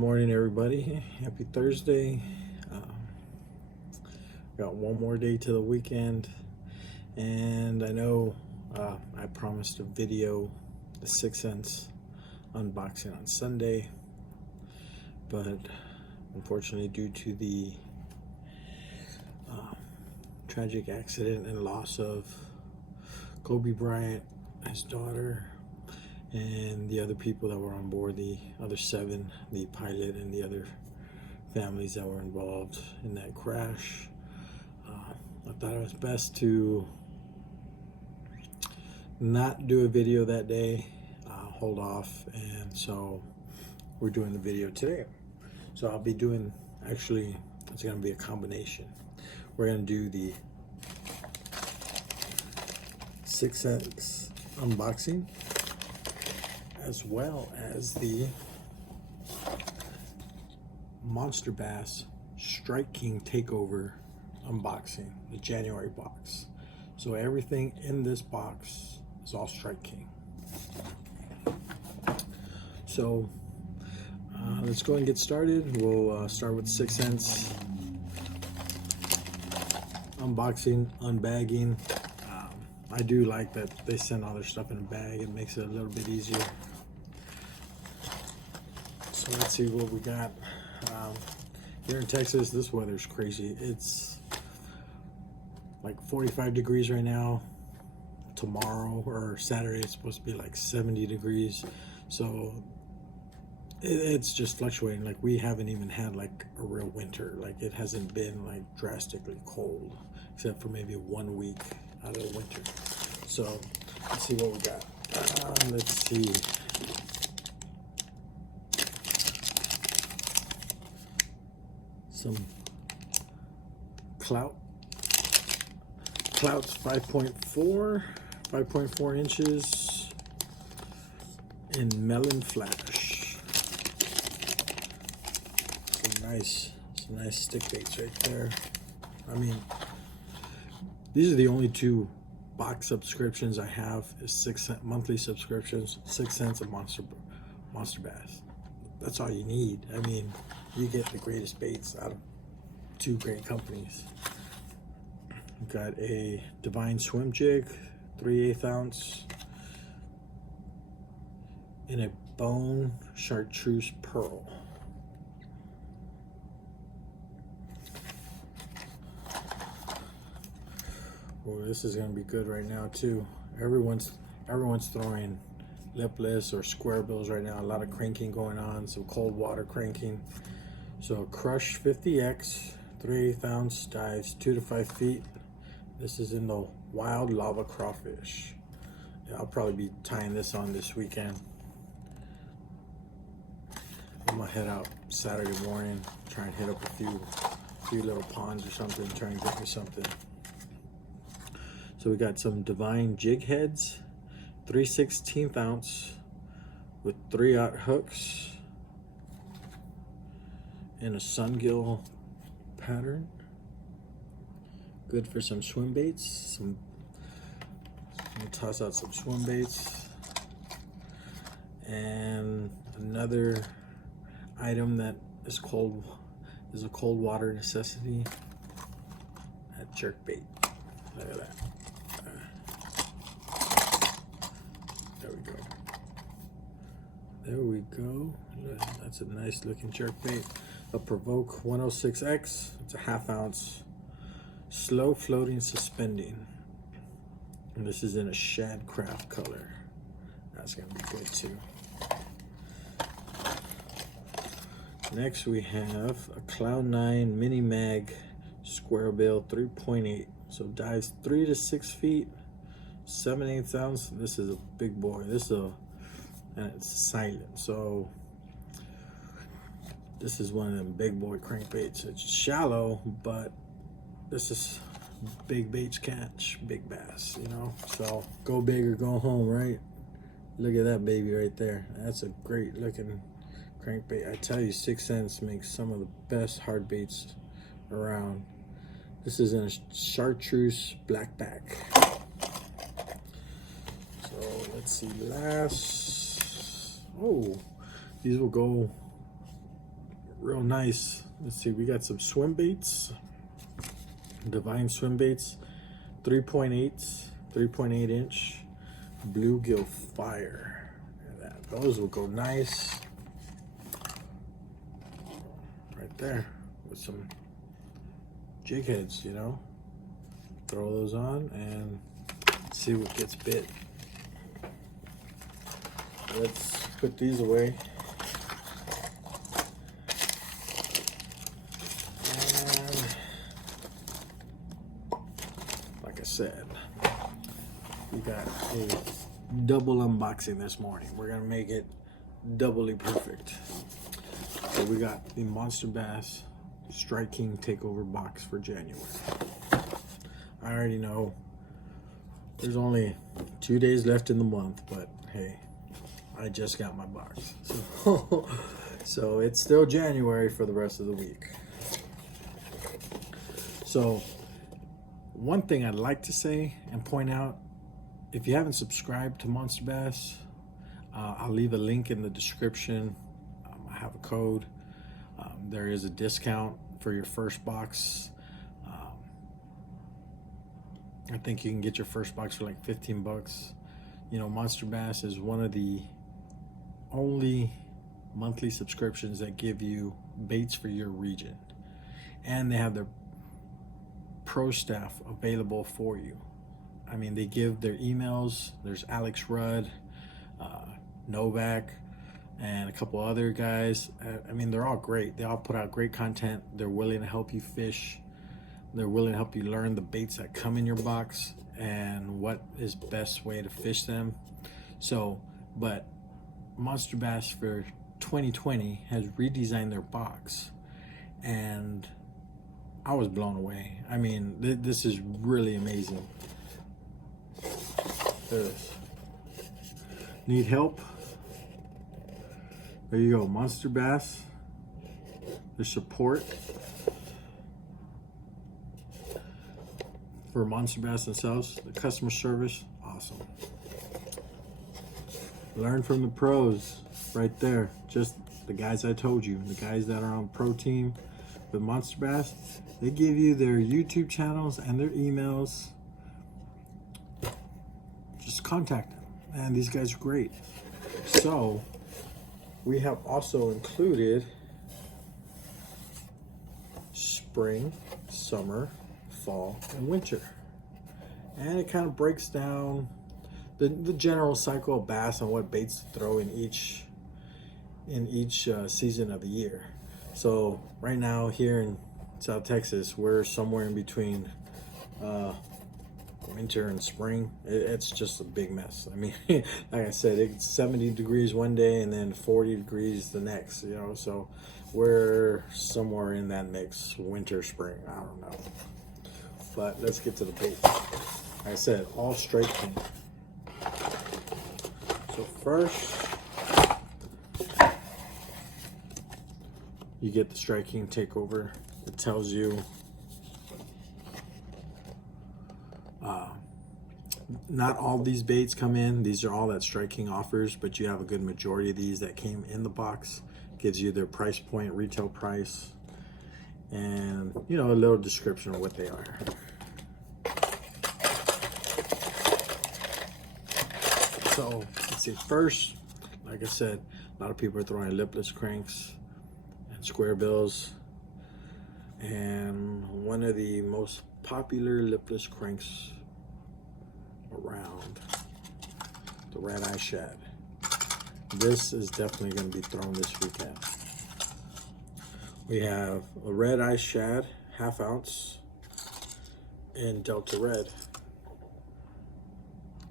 Morning, everybody. Happy Thursday. Got one more day to the weekend, and I know I promised a video, the 6 cents unboxing on Sunday, but unfortunately, due to the tragic accident and loss of Kobe Bryant, his daughter, and the other people that were on board, the other 7, the pilot and the other families that were involved in that crash, I thought it was best to not do a video that day, hold off, and so we're doing the video today. So I'll be doing, actually, it's going to be a combination. We're going to do the 6 cents unboxing, as well as the Monsterbass Strike King takeover unboxing, the January box. So everything in this box is all Strike King. So let's go and get started. We'll start with 6 cents unboxing, unbagging. I do like that they send all their stuff in a bag. It makes it a little bit easier. So let's see what we got. Here in Texas, this weather's crazy. It's like 45 degrees right now. Tomorrow or Saturday, it's supposed to be like 70 degrees. So it's just fluctuating. Like, we haven't even had like a real winter. Like, it hasn't been like drastically cold, except for maybe 1 week out of the winter. So let's see what we got. Let's see. Some Clout's 5.4 inches in Melon Flash. Some nice stick baits right there. I mean, these are the only 2 box subscriptions I have, is 6 cent monthly subscriptions, 6 cents of Monsterbass. That's all you need. I mean, you get the greatest baits out of 2 great companies. We've got a Divine Swim Jig, 3/8 ounce, in a bone chartreuse pearl. Oh, this is gonna be good right now too. Everyone's throwing lipless or square bills right now. A lot of cranking going on, some cold water cranking. So Crush 50X, 3/8 ounce, dives 2 to 5 feet. This is in the wild lava crawfish. Yeah, I'll probably be tying this on this weekend. I'm gonna head out Saturday morning, try and hit up a few little ponds or something, try and get me something. So we got some Divine Jig heads, 3/16 ounce with 3/0 hooks in a sungill pattern. Good for some swim baits. I'm gonna toss out some swim baits. And another item that is a cold water necessity, that jerkbait. Look at that. There we go. That's a nice looking jerkbait. A Provoke 106X. It's a 1/2 ounce. Slow floating suspending. And this is in a shad craft color. That's gonna be good too. Next we have a Cloud9 Mini Mag Square Bill 3.8. So dives 3 to 6 feet, 7/8 ounce. This is a big boy. And it's silent. So this is one of them big boy crankbaits. It's shallow, but this is big baits catch big bass, you know. So go big or go home, right? Look at that baby right there. That's a great looking crankbait. I tell you, 6 cents makes some of the best hard baits around. This is in a chartreuse blackback. So let's see, oh, these will go real nice. Let's see, we got some swim baits, Divine swim baits, 3.8 inch bluegill fire. Those will go nice right there with some jig heads, you know. Throw those on and see what gets bit. Let's put these away. And like I said, we got a double unboxing this morning. We're gonna make it doubly perfect. So we got the Monsterbass Strike King Takeover box for January. I already know there's only 2 days left in the month, but hey, I just got my box. So it's still January for the rest of the week. So one thing I'd like to say and point out, if you haven't subscribed to Monsterbass, I'll leave a link in the description. I have a code. There is a discount for your first box. I think you can get your first box for like 15 bucks. You know, Monsterbass is one of the only monthly subscriptions that give you baits for your region. And they have their pro staff available for you. I mean, they give their emails. There's Alex Rudd, Novak, and a couple other guys. I mean, they're all great. They all put out great content. They're willing to help you fish. They're willing to help you learn the baits that come in your box and what is best way to fish them. So, but Monsterbass for 2020 has redesigned their box, and I was blown away. I mean, this is really amazing. There it is. Need help? There you go, Monsterbass. The support for Monsterbass themselves. The customer service, awesome. Learn from the pros right there. Just the guys I told you, the guys that are on pro team with Monsterbass. They give you their YouTube channels and their emails. Just contact them. And these guys are great. So we have also included spring, summer, fall, and winter. And it kind of breaks down the general cycle of bass and what baits to throw in each season of the year. So right now here in South Texas, we're somewhere in between winter and spring. It's just a big mess. I mean, like I said, it's 70 degrees one day and then 40 degrees the next, you know, so we're somewhere in that mix, winter, spring, I don't know. But let's get to the bait. Like I said, all Strike King. So first, you get the Strike King Takeover. It tells you not all these baits come in. These are all that Strike King offers, but you have a good majority of these that came in the box. Gives you their price point, retail price, and you know, a little description of what they are. So let's see, first, like I said, a lot of people are throwing lipless cranks and square bills, and one of the most popular lipless cranks around, the red eye shad. This is definitely going to be thrown this weekend. We have a red eye shad, 1/2 ounce, in Delta Red.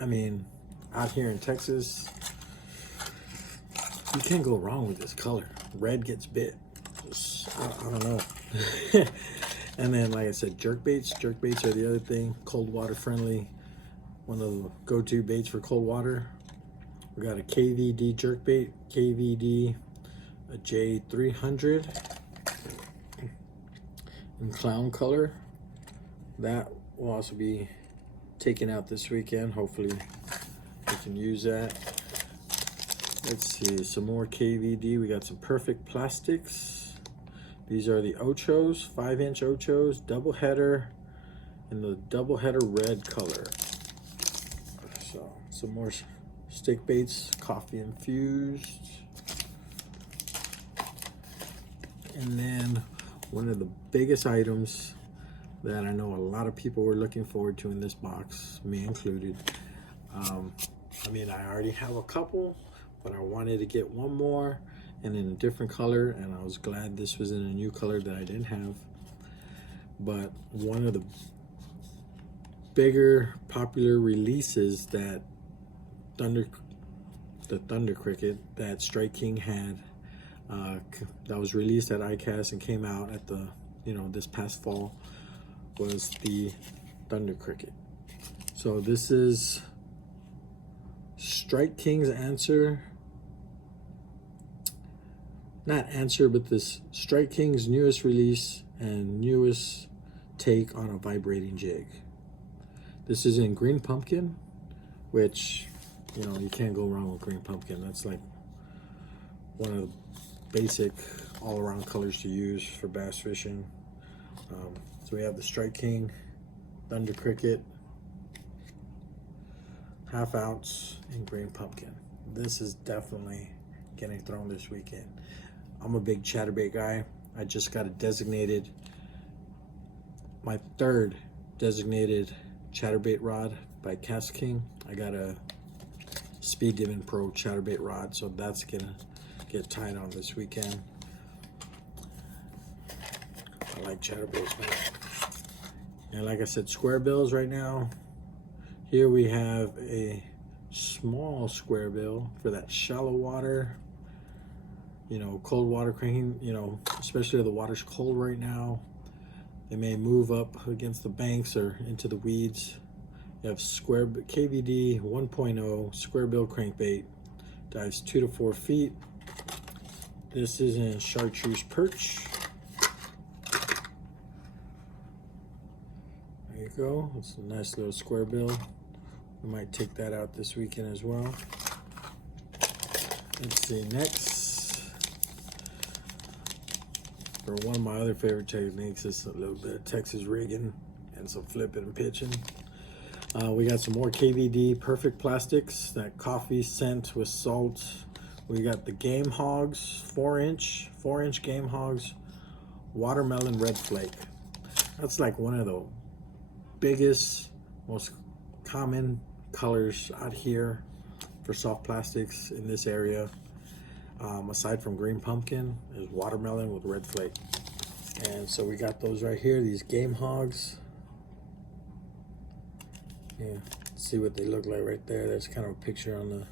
I mean, out here in Texas, you can't go wrong with this color. Red gets bit. I don't know. And then, like I said, jerkbaits. Jerkbaits are the other thing. Cold water friendly. One of the go-to baits for cold water. We got a Kvd Jerkbait, Kvd J300 in clown color. That will also be taken out this weekend. Hopefully we can use that. Let's see, some more Kvd. We got some Perfect Plastics. These are the Ochos, 5-inch Ochos, double header, in the double header red color. So some more stick baits, coffee infused. And then one of the biggest items that I know a lot of people were looking forward to in this box, me included. I mean, I already have a couple, but I wanted to get one more and in a different color, and I was glad this was in a new color that I didn't have. But one of the bigger popular releases that the Thunder Cricket that Strike King had, that was released at ICAST and came out at the, this past fall, was the Thunder Cricket. So this is Strike King's answer, not answer, but this Strike King's newest release and newest take on a vibrating jig. This is in green pumpkin, which, you can't go wrong with green pumpkin. That's like one of the basic all-around colors to use for bass fishing. So we have the Strike King Thunder Cricket, 1/2 ounce in green pumpkin. This is definitely getting thrown this weekend. I'm a big chatterbait guy. I just got my 3rd designated chatterbait rod by Cast King. I got a Speed Demon Pro chatterbait rod, so that's gonna get tied on this weekend. I like chatterbaits, man. And like I said, square bills right now. Here we have a small square bill for that shallow water, cold water cranking, especially if the water's cold right now. They may move up against the banks or into the weeds. You have KVD 1.0 square bill crankbait, dives 2 to 4 feet. This is in chartreuse perch. There you go. It's a nice little square bill. We might take that out this weekend as well. Let's see, next, for one of my other favorite techniques, is a little bit of Texas rigging and some flipping and pitching. We got some more KVD perfect plastics, that coffee scent with salt. We got the Game Hogs 4-inch Game Hogs watermelon red flake. That's like one of the biggest, most common colors out here for soft plastics in this area, aside from green pumpkin, is watermelon with red flake. And so we got those right here, these Game Hogs. Yeah, see what they look like right there. There's kind of a picture on the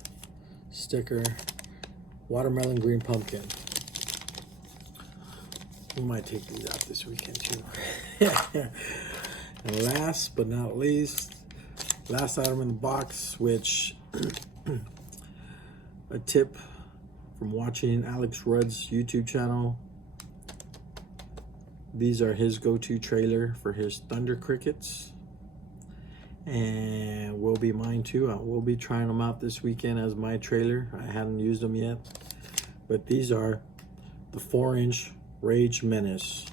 sticker. Watermelon green pumpkin. We might take these out this weekend too. And last but not least, last item in the box, which a tip from watching Alex Rudd's YouTube channel. These are his go-to trailer for his Thunder Crickets, and will be mine too. I will be trying them out this weekend as my trailer. I haven't used them yet, but these are the 4-inch Rage Menace.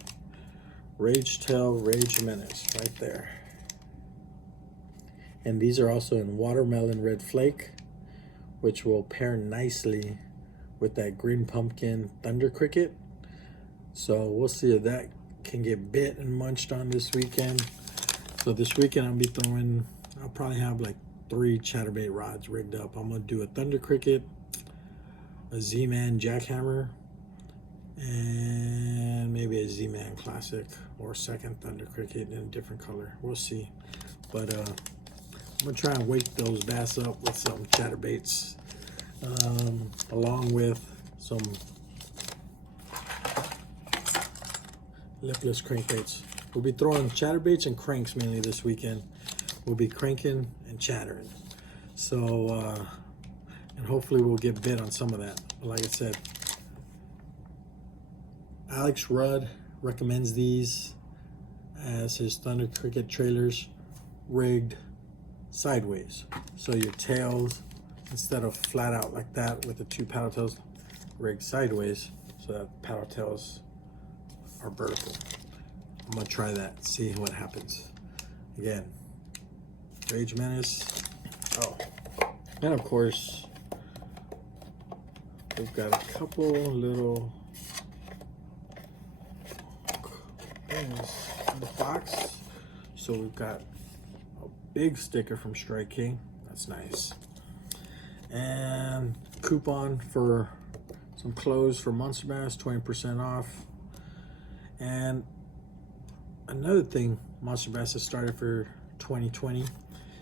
Rage Tail Rage Menace right there. And these are also in watermelon red flake, which will pair nicely with that green pumpkin Thunder Cricket. So we'll see if that can get bit and munched on this weekend. So this weekend I'll probably have like 3 chatterbait rods rigged up. I'm gonna do a Thunder Cricket, a Z-Man jackhammer, and maybe a Z-Man Classic or second Thunder Cricket in a different color. We'll see. But I'm gonna try and wake those bass up with some chatterbaits, along with some lipless crankbaits. We'll be throwing chatterbaits and cranks mainly this weekend. We'll be cranking and chattering. So, and hopefully we'll get bit on some of that. But like I said, Alex Rudd recommends these as his Thunder Cricket trailers rigged sideways. So your tails, instead of flat out like that with the 2 paddle tails, rigged sideways so that paddle tails are vertical. I'm gonna try that, see what happens. Again, Rage Menace. Oh, and of course, we've got a couple little things in the box. So we've got a big sticker from Strike King. That's nice. And coupon for some clothes for Monsterbass, 20% off. And another thing Monsterbass has started for 2020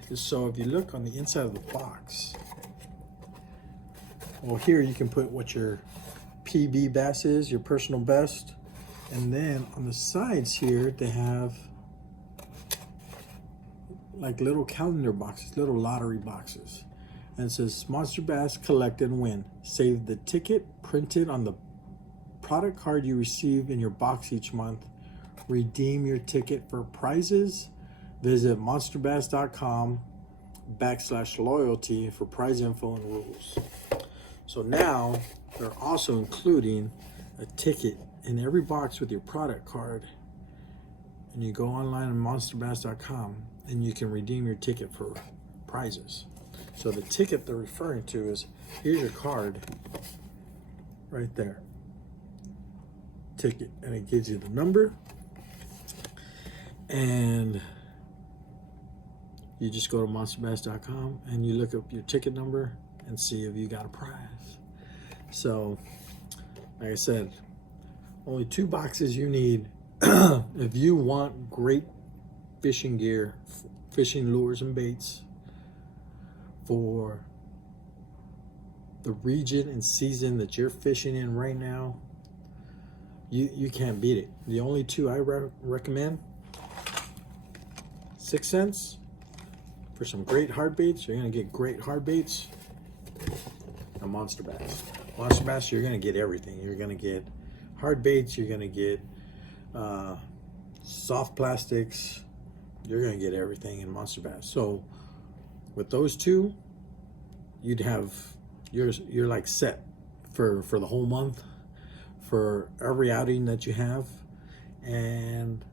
is, so if you look on the inside of the box, well, here you can put what your PB bass is, your personal best. And then on the sides here, they have like little calendar boxes, little lottery boxes. And it says Monsterbass collect and win. Save the ticket printed on the product card you receive in your box each month. Redeem your ticket for prizes. Visit monsterbass.com/loyalty for prize info and rules. So now they're also including a ticket in every box with your product card. And you go online on monsterbass.com and you can redeem your ticket for prizes. So the ticket they're referring to is, here's your card right there. Ticket, and it gives you the number, and you just go to monsterbass.com and you look up your ticket number and see if you got a prize. So like I said, only 2 boxes you need if you want great fishing gear, fishing lures and baits for the region and season that you're fishing in right now. You can't beat it. The only 2 I recommend, 6 cents for some great hard baits. You're gonna get great hard baits. And Monsterbass. Monsterbass, you're gonna get everything. You're gonna get hard baits. You're gonna get soft plastics. You're gonna get everything in Monsterbass. So with those 2, you'd have you're like set for the whole month, for every outing that you have. And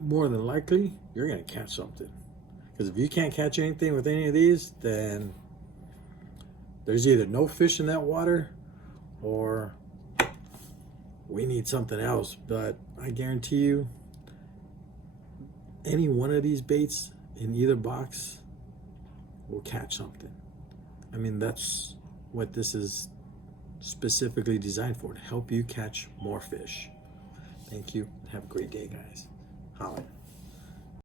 more than likely you're gonna catch something, because if you can't catch anything with any of these, then there's either no fish in that water or we need something else. But I guarantee you, any one of these baits in either box will catch something. I mean, that's what this is specifically designed for, to help you catch more fish. Thank you. Have a great day, guys. Holla.